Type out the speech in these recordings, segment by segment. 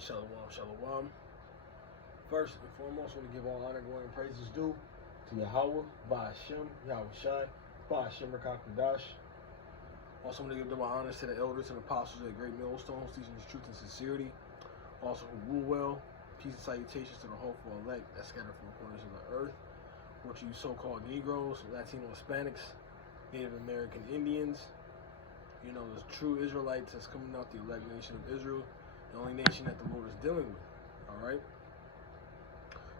Alright, shalom, shalom. First and foremost, I want to give all honor, glory, and praises due to Yahweh, Ba'ashem, Yahweh Shai, Ba'ashem Rakakadash. Also want to give my honors to the elders and apostles at Great Millstones, teaching the truth and sincerity. Also who rule well. Peace and salutations to the hopeful elect that scattered from the corners of the earth. What you so-called Negroes, Latino Hispanics, Native American Indians, you know, the true Israelites that's coming out, the elect nation of Israel, the only nation that the Lord is dealing with. All right.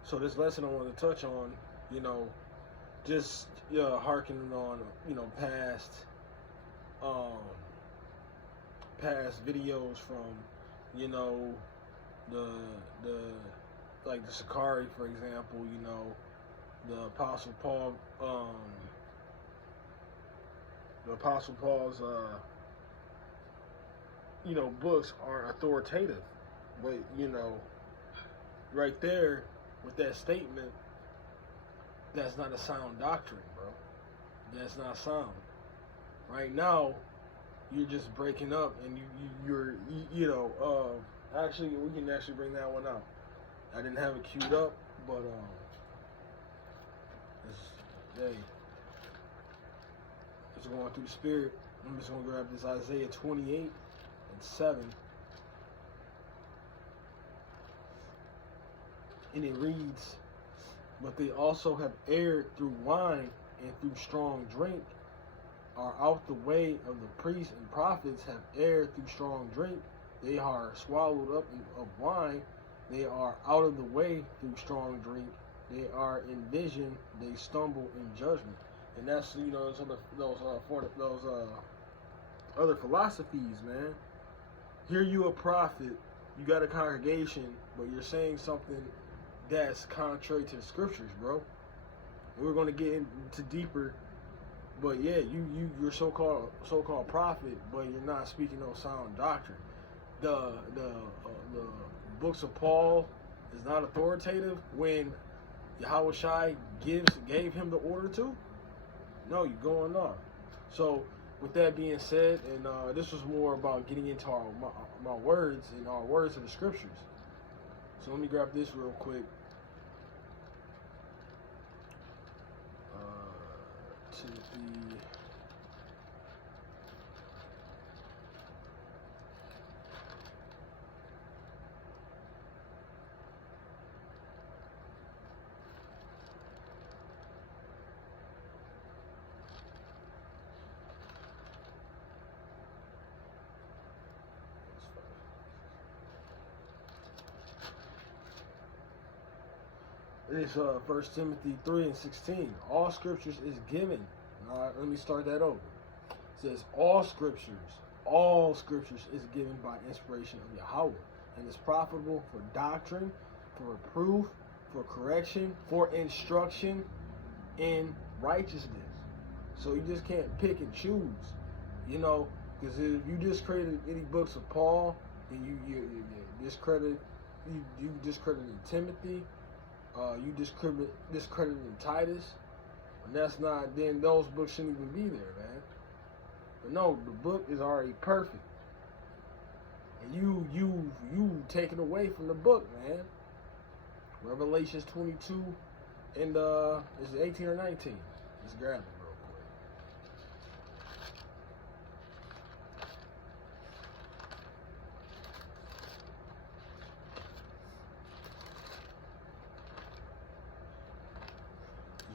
So this lesson I wanted to touch on, you know, just hearkening on, you know, past videos from, you know, the like the Sakari, for example, you know, the Apostle Paul, the Apostle Paul's, you know, books are authoritative, but, you know, right there with that statement, that's not a sound doctrine, bro. That's not sound. Right now, you're just breaking up, and you're actually, we can actually bring that one out. I didn't have it queued up, but it's going through the spirit. I'm just gonna grab this Isaiah 28:7, and it reads, "But they also have erred through wine and through strong drink, are out the way of the priests and prophets have erred through strong drink. They are swallowed up of wine. They are out of the way through strong drink. They are in vision. They stumble in judgment." And that's, you know, those other philosophies, man. Here you a prophet, you got a congregation, but you're saying something that's contrary to the scriptures, bro. We're going to get into deeper. But yeah, you're so-called prophet, but you're not speaking no sound doctrine. The books of Paul is not authoritative when Yahweh Shai gave him the order to. No, you're going off. So with that being said, and this was more about getting into my words and our words of the scriptures. So let me grab this real quick. Timothy. It's 1 Timothy 3:16. All scriptures is given. Let me start that over. It says all scriptures is given by inspiration of Yahweh, and is profitable for doctrine, for reproof, for correction, for instruction in righteousness. So you just can't pick and choose, you know, because if you discredit any books of Paul, then you discredited Timothy. You discrediting Titus, and that's not, then those books shouldn't even be there, man. But no, the book is already perfect, and you taken away from the book, man. Revelations 22 and is it 18 or 19? Let's grab it real quick.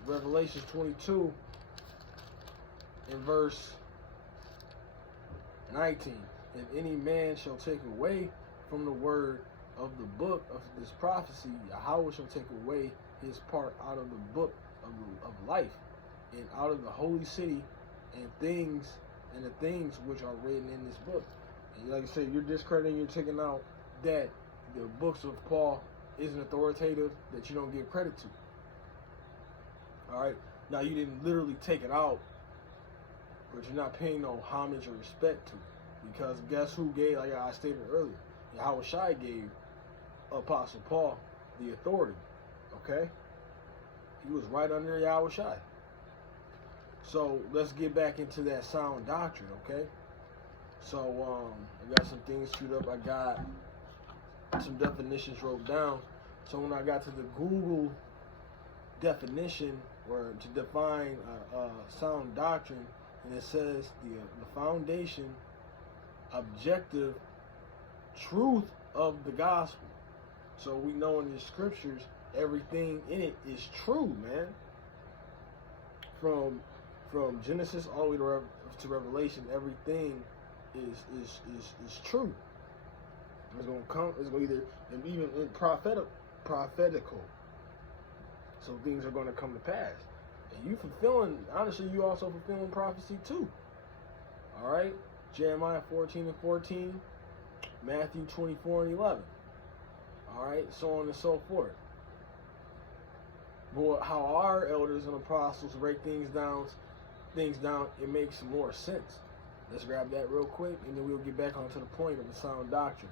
Revelations 22 in verse 19. If any man shall take away from the word of the book of this prophecy, Yahweh shall take away his part out of the book of life, and out of the holy city, and the things which are written in this book. And like I said, you're discrediting, you're taking out that the books of Paul isn't authoritative, that you don't give credit to. All right, now you didn't literally take it out, but you're not paying no homage or respect to it, because guess who gave, like I stated earlier, Yahweh Shai gave Apostle Paul the authority. Okay, he was right under Yahweh Shai. So let's get back into that sound doctrine. Okay, so I got some things queued up. I got some definitions wrote down. So when I got to the Google definition, or to define sound doctrine, and it says the foundation, objective truth of the gospel. So we know in the scriptures, everything in it is true, man. From Genesis all the way to Revelation, everything is true. It's gonna come. It's gonna either, and even in prophetical. So things are going to come to pass, and you fulfilling. Honestly, you also fulfilling prophecy too. All right, Jeremiah 14:14, Matthew 24:11. All right, so on and so forth. But how our elders and apostles break things down, it makes more sense. Let's grab that real quick, and then we'll get back onto the point of the sound doctrine.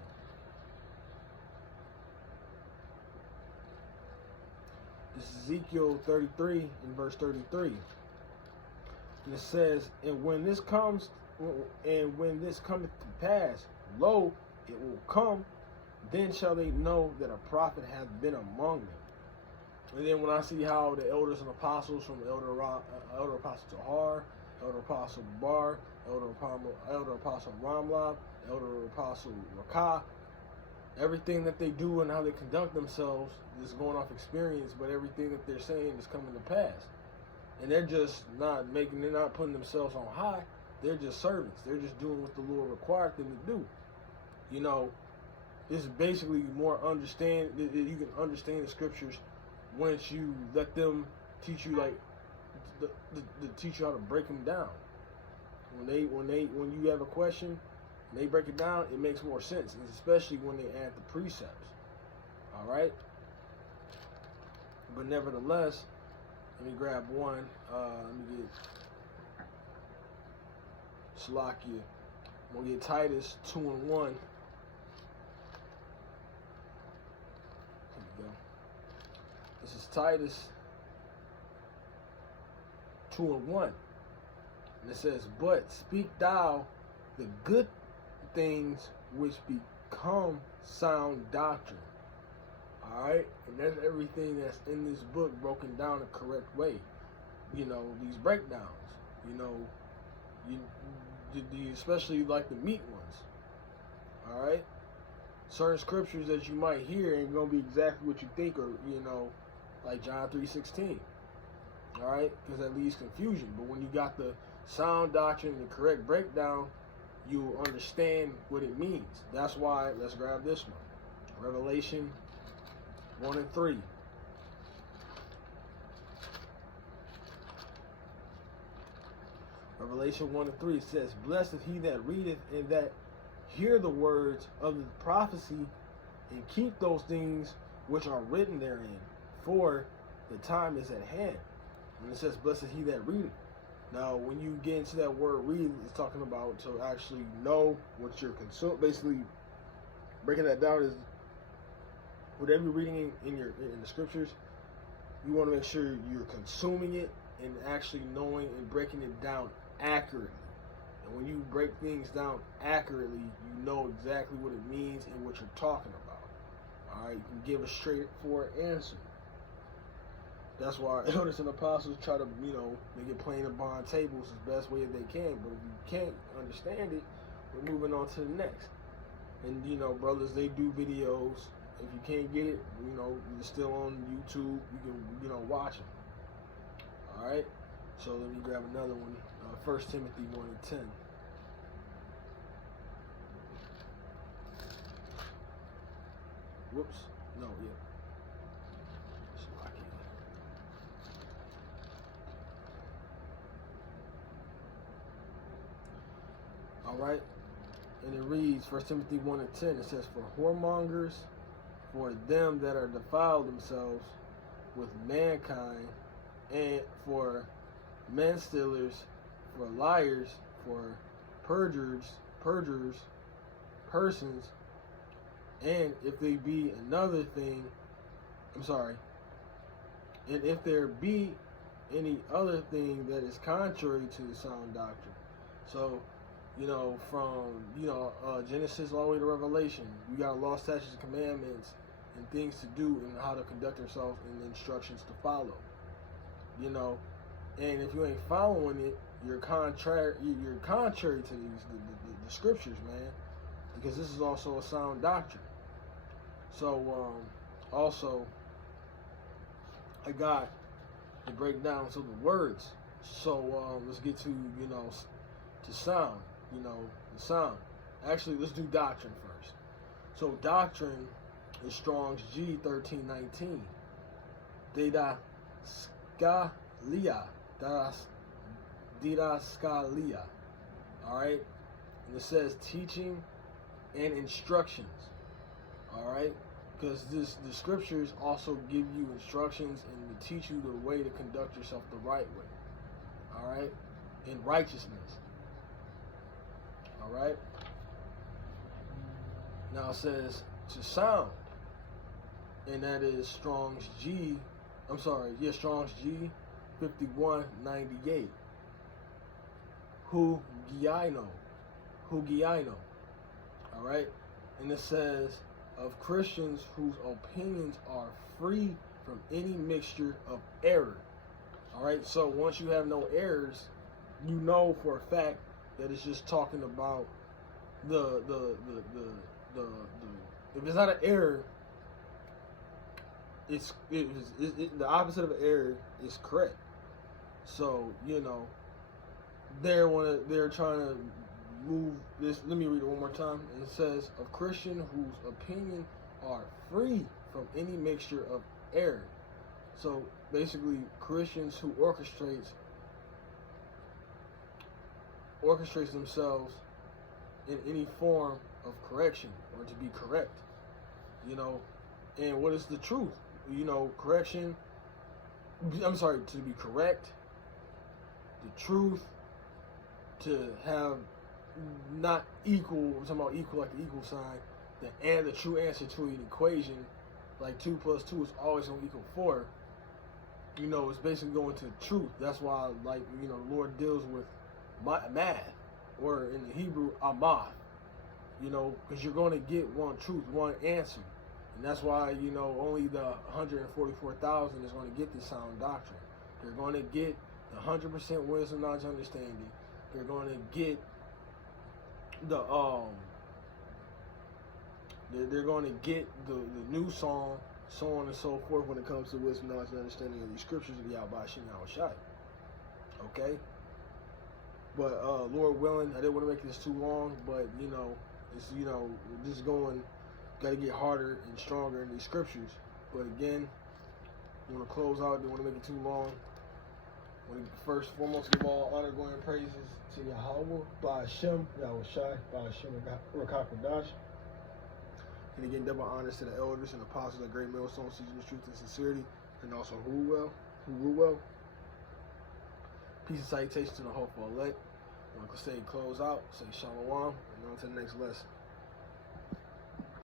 This is Ezekiel 33 in verse 33. And it says, and when this cometh to pass, lo, it will come, then shall they know that a prophet hath been among them. And then when I see how the elders and apostles, from Elder Apostle Tahar, Elder Apostle Bar, Elder Apostle Ramlab, Elder Apostle Rakah, everything that they do and how they conduct themselves is going off experience, but everything that they're saying is coming to pass. And they're not putting themselves on high. They're just servants. They're just doing what the Lord required them to do. You know, it's basically more understand. You can understand the scriptures once you let them teach you, like the teach you how to break them down. When you have a question, and they break it down, it makes more sense, and especially when they add the precepts. All right. But nevertheless, let me grab one. Let me get Salakia. I'm gonna get Titus 2:1. Here we go. This is Titus 2:1. And it says, but speak thou the good things which become sound doctrine. Alright? And that's everything that's in this book broken down the correct way. You know, these breakdowns. You know, especially like the meat ones. Alright? Certain scriptures that you might hear ain't going to be exactly what you think, or, you know, like John 3:16. Alright? Because that leaves confusion. But when you got the sound doctrine, the correct breakdown, you understand what it means. That's why, let's grab this one. Revelation 1:3. Revelation 1:3 says, blessed he that readeth and that hear the words of the prophecy, and keep those things which are written therein, for the time is at hand. And it says, blessed he that readeth. Now, when you get into that word read, it's talking about to actually know what you're consuming. Basically, breaking that down is whatever you're reading in the scriptures, you want to make sure you're consuming it and actually knowing and breaking it down accurately. And when you break things down accurately, you know exactly what it means and what you're talking about. All right, you can give a straightforward answer. That's why elders and apostles try to, you know, make it plain upon tables as best way as they can. But if you can't understand it, we're moving on to the next. And, you know, brothers, they do videos. If you can't get it, you know, it's still on YouTube. You can, you know, watch them. All right? So let me grab another one. 1 Timothy 1:10. Whoops. No, yeah. Alright, and it reads, 1 Timothy 1:10, it says, for whoremongers, for them that are defiled themselves with mankind, and for men stealers, for liars, for perjurers, persons, and if they be another thing, and if there be any other thing that is contrary to the sound doctrine. So, You know, from Genesis all the way to Revelation, we got law, statutes, and commandments, and things to do, and how to conduct ourselves, and instructions to follow. You know, and if you ain't following it, you're contrary. You're contrary to the scriptures, man. Because this is also a sound doctrine. So also, I got to break down some of the words. So let's get to to sound. The sound. Actually, let's do doctrine first. So doctrine is Strong's G 1319. Didaskalia. Didaskalia. All right, and it says teaching and instructions. All right, because the scriptures also give you instructions and to teach you the way to conduct yourself the right way. All right, in righteousness. All right. Now it says to sound, and that is Strong's G. Strong's G 5198. Hugiano. All right, and it says of Christians whose opinions are free from any mixture of error. All right, so once you have no errors, you know for a fact that it's just talking about the if it's not an error, the opposite of an error is correct. So they're trying to move this. Let me read it one more time. It says of Christian whose opinion are free from any mixture of error. So basically, Christians who orchestrates themselves in any form of correction or to be correct. And what is the truth? Correction. I'm sorry, to be correct. The truth, to have not equal. I'm talking about equal like the equal sign. The true answer to an equation, like 2 + 2 is always going to equal 4. It's basically going to the truth. That's why, the Lord deals with math, or in the Hebrew, amath. Because you're going to get one truth, one answer. And that's why, only the 144,000 is going to get this sound doctrine. They're going to get the 100% wisdom, knowledge, understanding. They're going to get they're going to get the new song, so on and so forth, when it comes to wisdom, knowledge, and understanding of these scriptures of Yahweh Shem Yahushai. Okay? But Lord willing, I didn't want to make this too long, but it's just got to get harder and stronger in these scriptures. But again, I want to close out. Didn't want to make it too long. I want to first and foremost give all honor, glory, and praises to Yahweh, Ba'ashem, Yahushai, Ba'ashem, Rakakadash. And again, double honors to the elders and apostles of great millstones, teaching the truth and sincerity, and also who rule well. Peace and salutations to the hopeful elect. Like I say, close out, say shalom, and on to the next lesson.